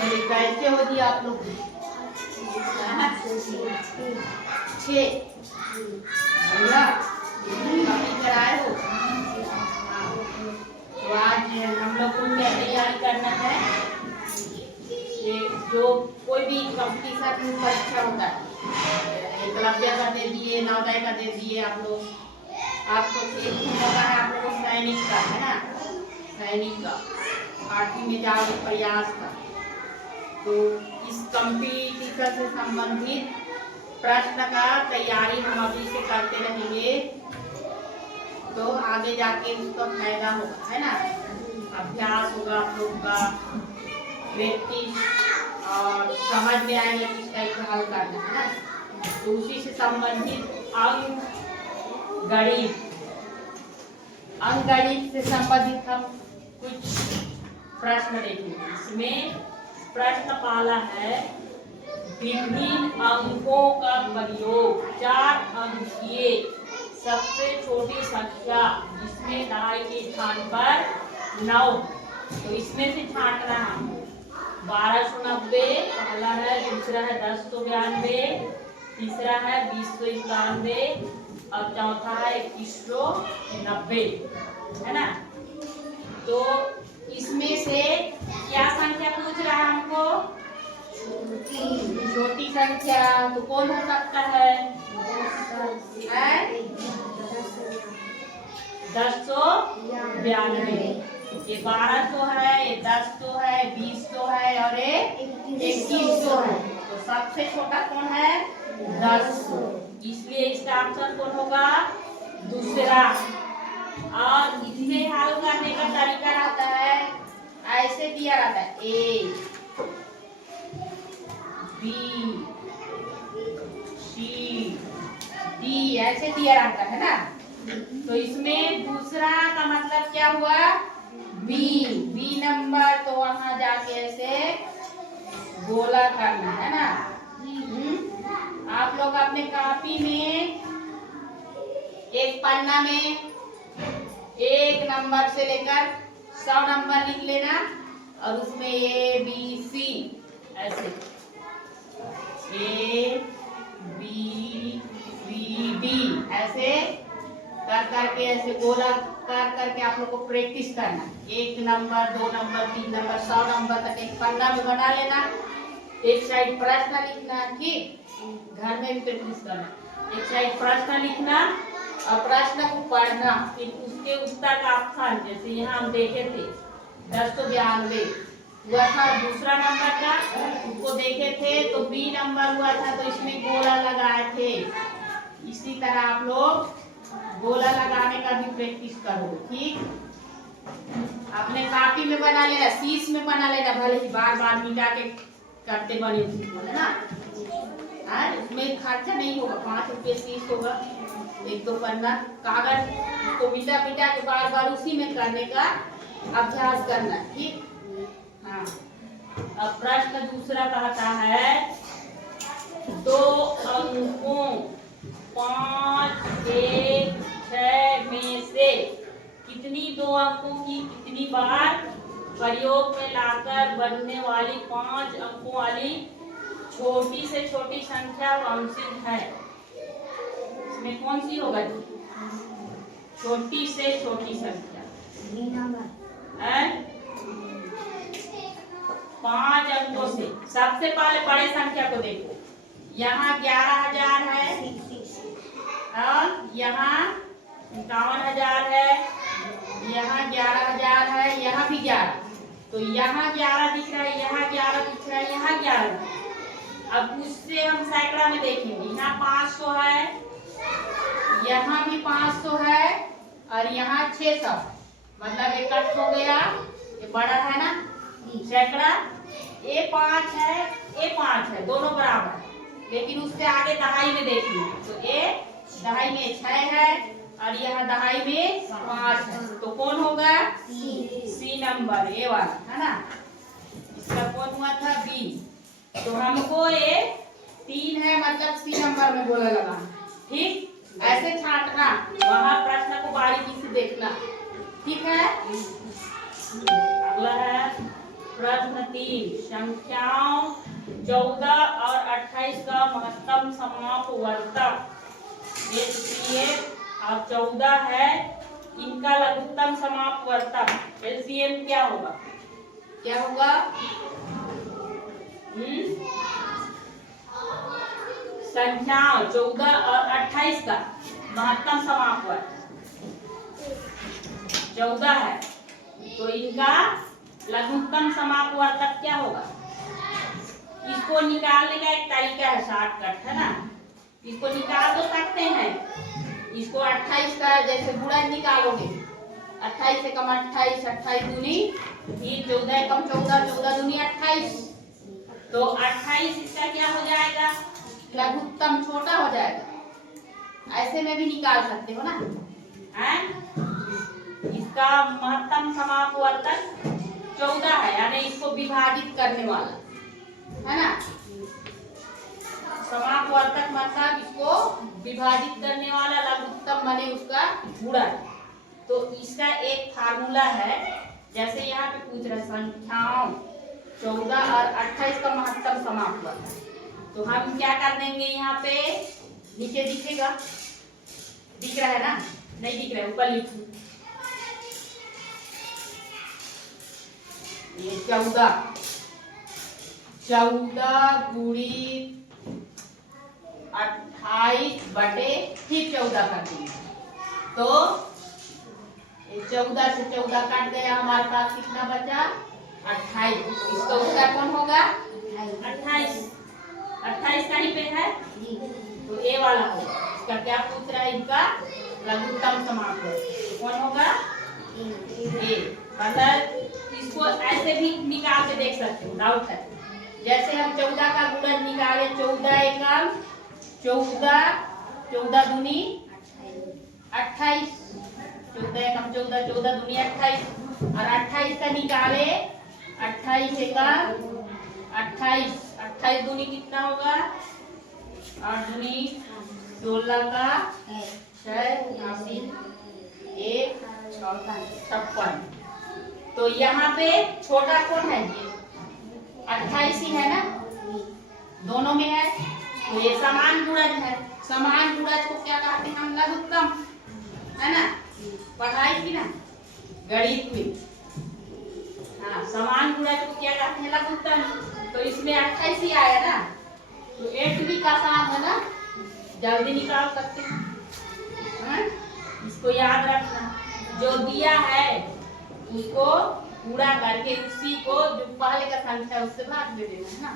चलिए कैसे हो जी आप लोग? 6 भैया कभी कराए हो? तो आज हम लोग को क्या तैयारी करना है? ये जो कोई भी कंपटीशन परीक्षा होता है, एकलव्य का दे दिए, नवोदय का दे दिए आप लोग, आपको एक होगा है आप लोग को सैनिक का, है ना? सैनिक का 8वीं में जाओगे प्रयास का। तो इस कंपटीशन से संबंधित प्रश्न का तैयारी हम अभी से करते रहेंगे, तो आगे जाके उसका फायदा होगा, है ना? अभ्यास होगा आप लोग का, प्रैक्टिस और समझ में आएगा किस टाइप का हल करना है ना। तो उसी से संबंधित अंकगणित से संबंधित हम कुछ प्रश्न देखेंगे। इसमें प्रश्न पहला है, विभिन्न अंकों का प्रयोग 4 अंकीय सबसे छोटी संख्या जिसमें दहाई के स्थान पर 9, तो इसमें से छांटना है। 1290 पहला है, दूसरा है 1092, तीसरा है 2091 और चौथा है 2190, है ना? तो इसमें से क्या संख्या पूछ रहा है हमको? छोटी संख्या। तो कौन हो सकता है? 1092। ये 1200 है, ये 10 तो है, 20 तो है और ये 2100 है। तो सबसे छोटा कौन है? 10। इसलिए इसका ऑप्शन कौन होगा? दूसरा। और इसे हल करने का तरीका रहता है, ऐसे दिया रहता है, A B C D ऐसे दिया रहता है ना। तो इसमें दूसरा का मतलब क्या हुआ? B number. तो वहां जाके ऐसे गोला करना है ना। आप लोग अपने कॉपी में एक पन्ना में 1 नंबर से लेकर 100 नंबर लिख लेना और उसमें A B C ऐसे A B C D ऐसे कर करके ऐसे गोला कर करके आप लोग को प्रैक्टिस करना। 1 नंबर 2 नंबर 3 नंबर 100 नंबर तक एक पन्ना में बना लेना। एक साइड प्रश्न लिखना, ठीक? घर में भी प्रैक्टिस करना। एक साइड प्रश्न लिखना और प्रश्न को पढ़ना, फिर उसके उत्तर का ऑप्शन जैसे यहाँ हम देखे थे 1092 हुआ था दूसरा नंबर का, उसको देखे थे तो B नंबर हुआ था, तो इसमें गोला लगाए थे। इसी तरह आप लोग गोला लगाने का भी प्रैक्टिस करो, ठीक? अपने कॉपी में बना लेना, शीश में बना लेना, भले ही बार बार मिटा के करते बने, है ना? इसमें खर्चा नहीं होगा, 5 रुपये शीश होगा, 1-2 पन्ना कागज, उसको मिटा मिटा के बार बार उसी में करने का अभ्यास करना, ठीक? हाँ। अब प्रश्न दूसरा कहता है, 2 अंकों 5, 1, 6 में से कितनी 2 अंकों की कितनी बार प्रयोग में लाकर बनने वाली 5 अंकों वाली छोटी से छोटी संख्या कौन सी है? इसमें कौन सी होगा? छोटी से छोटी संख्या 5 अंकों से। सबसे पहले बड़े संख्या को देखो, यहाँ 11,000 है और यहाँ 51,000 है, यहाँ 11,000 है, यहाँ भी 11। तो यहाँ 11 दिख रहा है, यहाँ 11 दिख रहा है, यहाँ 11। अब उससे हम सैकड़ा में देखेंगे, यहाँ 500 है, यहाँ भी 500 है और यहाँ 600, मतलब इकट्ठ हो गया। ये बड़ा है ना सैकड़ा, A 5 है, A 5 है, दोनों बराबर। लेकिन उससे आगे दहाई में देखिए, तो A दहाई में 6 है और यहाँ दहाई में 5 है, तो कौन होगा? C नंबर, A वाला, है ना? इसका कौन हुआ था? B। तो हमको ये 3 है, मतलब C नंबर में गोला लगाना, ठीक? ऐसे छांटना, वहां प्रश्न को बारीकी से देखना, ठीक है? अगला है 3 संख्याओं 14 और 28 का महत्तम समापवर्तक इसलिए और 14 है इनका लघुत्तम समापवर्तक एलसीएम क्या होगा? क्या होगा? संख्याओं 14 और 28 का महत्तम समापवर्तक 14 है तो इनका लघुत्तम समापवर्तक क्या होगा? इसको निकालने का एक तरीका है, शॉर्टकट है ना, इसको निकाल तो सकते हैं। इसको 28 का जैसे गुणा निकालोगे 28 से कम 28, 28 दूनी 14 कम 14, 14 दूनी 28, तो 28 इसका क्या हो जाएगा? लघुत्तम छोटा हो जाएगा। ऐसे में भी निकाल सकते हो ना है? इसका महत्तम समापवर्तक 14 है यानी इसको विभाजित करने वाला है ना। समापवर्तक मतलब इसको विभाजित करने वाला, लघुत्तम माने उसका गुणन। तो इसका एक फार्मूला है, जैसे यहाँ पे पूछ रहा संख्याओं 14 और 28 का महत्तम समापवर्तक, तो हम क्या कर देंगे? यहाँ पे नीचे दिखेगा, दिख रहा है ना? नहीं दिख रहा है, ऊपर लिखो ये 14 गुणी 28 बटे फिर 14 कर देंगे, तो 14 से 14 काट गया, हमारे पास कितना बचा? 28। इसका उत्तर कौन होगा? 28। 28 कहीं पे है तो ए वाला होगा। इसका क्या पूछ रहा है? इनका लघुत्तम समापवर्तक कौन होगा? ए। मतलब इसको ऐसे भी निकाल के देख सकते हो, डाउट है। जैसे हम 14 का गुणन निकाले 14 एकम 14, 14 दूनी 28, 14 एकम 14, 14 दूनी 28, और 28 का निकाले 28 एकम 28, 28 दूनी कितना होगा? 8 दूनी 16 का 6, 1 56। तो यहाँ पे छोटा कौन है? ये 28 ही है ना, दोनों में है, तो ये समान गुणज है। समान गुणज को क्या कहते हैं हम? लघुत्तम, है ना? पढ़ाई की ना गणित में, हाँ, समान गुणज को क्या कहते हैं? लघुत्तम। तो इसमें 28 ही आया ना, तो 8 भी का आसान है ना, जल्दी निकाल सकते हैं। इसको याद रखना, जो दिया है उसको पूरा करके उसी को जो पहले का संख्या है उससे भाग दे देना है ना,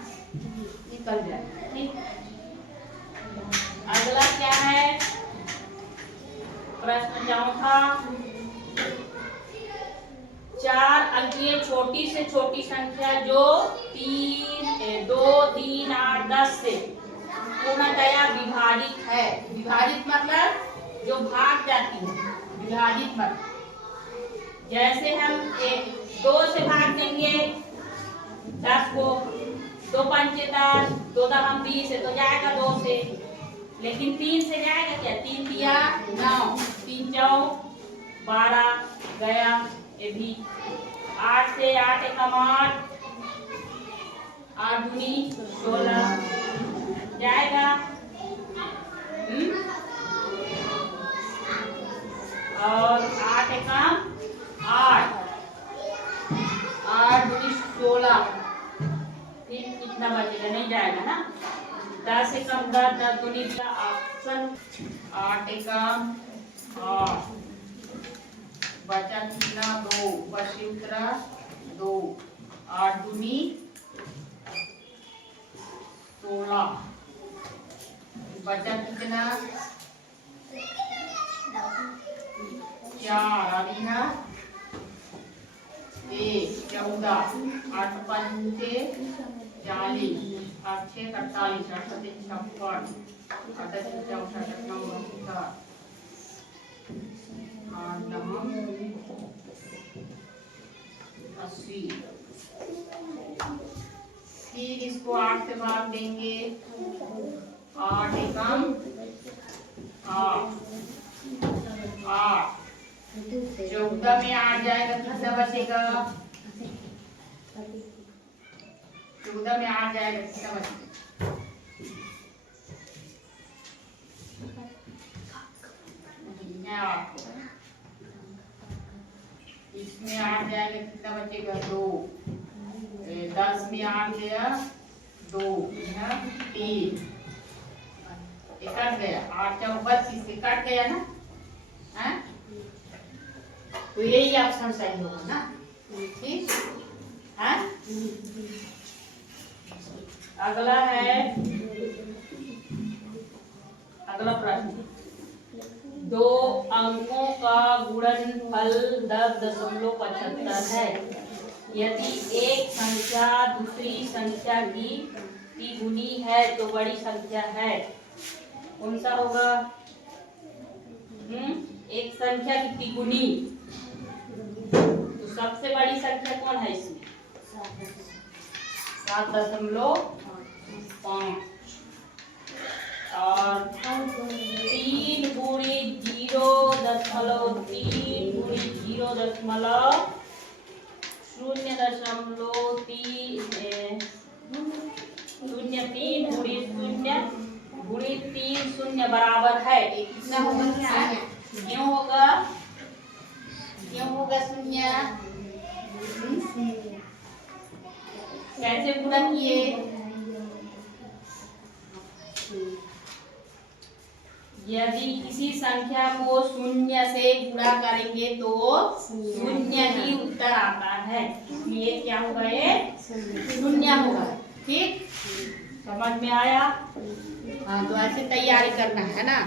निकल जाए। ठीक, अगला क्या है? प्रश्न चौथा, 4 अंकीय छोटी से छोटी संख्या जो 2, 3, 8, 10 से पूर्णतया विभाजित है। विभाजित मतलब जो भाग जाती है, विभाजित मतलब जैसे हम 2 से भाग देंगे 10 को, 2 पंचे 10, 2 दम 20 है तो जाएगा 2 से, लेकिन 3 से जाएगा क्या? 3 दिया 9, 3 चौ 12 गया, ये भी 8 से 8 एकम 8, 8 दूनी 16 जाएगा। और 8 एकम 8, 8 दूनी 16, फिर कितना बचेगा? नहीं जाएगा ना। 10 एकम 10, 10 दूनी ऑप्शन 8 एकम 8, बचा कितना? 2, बचे उतरा 2, 8 दूनी 16, बचा कितना? 4 आ रही है 1, 14, 8 पंचे 40, 8 6 48, 8 7 56, 8 8 64, 8 9 62, 8 9 80। फिर इसको 8 से भाग देंगे, 8 एकम 8, 8 14 में 8 जाएगा, कितना बचेगा? 14 में 8 जाएगा कितना बचेगा? इसमें 8 जाएगा कितना बचेगा? 2। 10 में 8 गया 2, यहाँ 3, कट गया 8 4 25 से कट गया ना, है? तो यही ऑप्शन सही होगा ना, ठीक है। अगला है, अगला प्रश्न, 2 अंकों का गुणनफल 10.75 है। यदि एक संख्या दूसरी संख्या की तिगुनी है तो बड़ी संख्या है, कौन सा होगा? एक संख्या की तिगुनी, तो सबसे बड़ी संख्या कौन है इसमें? 7.5 और 3 गुणी 0.3 गुणी 0.03 गुणी 0 गुणी 3 शून्य बराबर है। कितना होगा? क्यों होगा? क्यों होगा शून्य? कैसे गुणा किए? यदि किसी संख्या को शून्य से गुणा करेंगे तो शून्य ही उत्तर आता है, इसलिए क्या होगा? ये शून्य होगा। ठीक, समझ में आया? हाँ, तो ऐसे तैयारी करना है ना।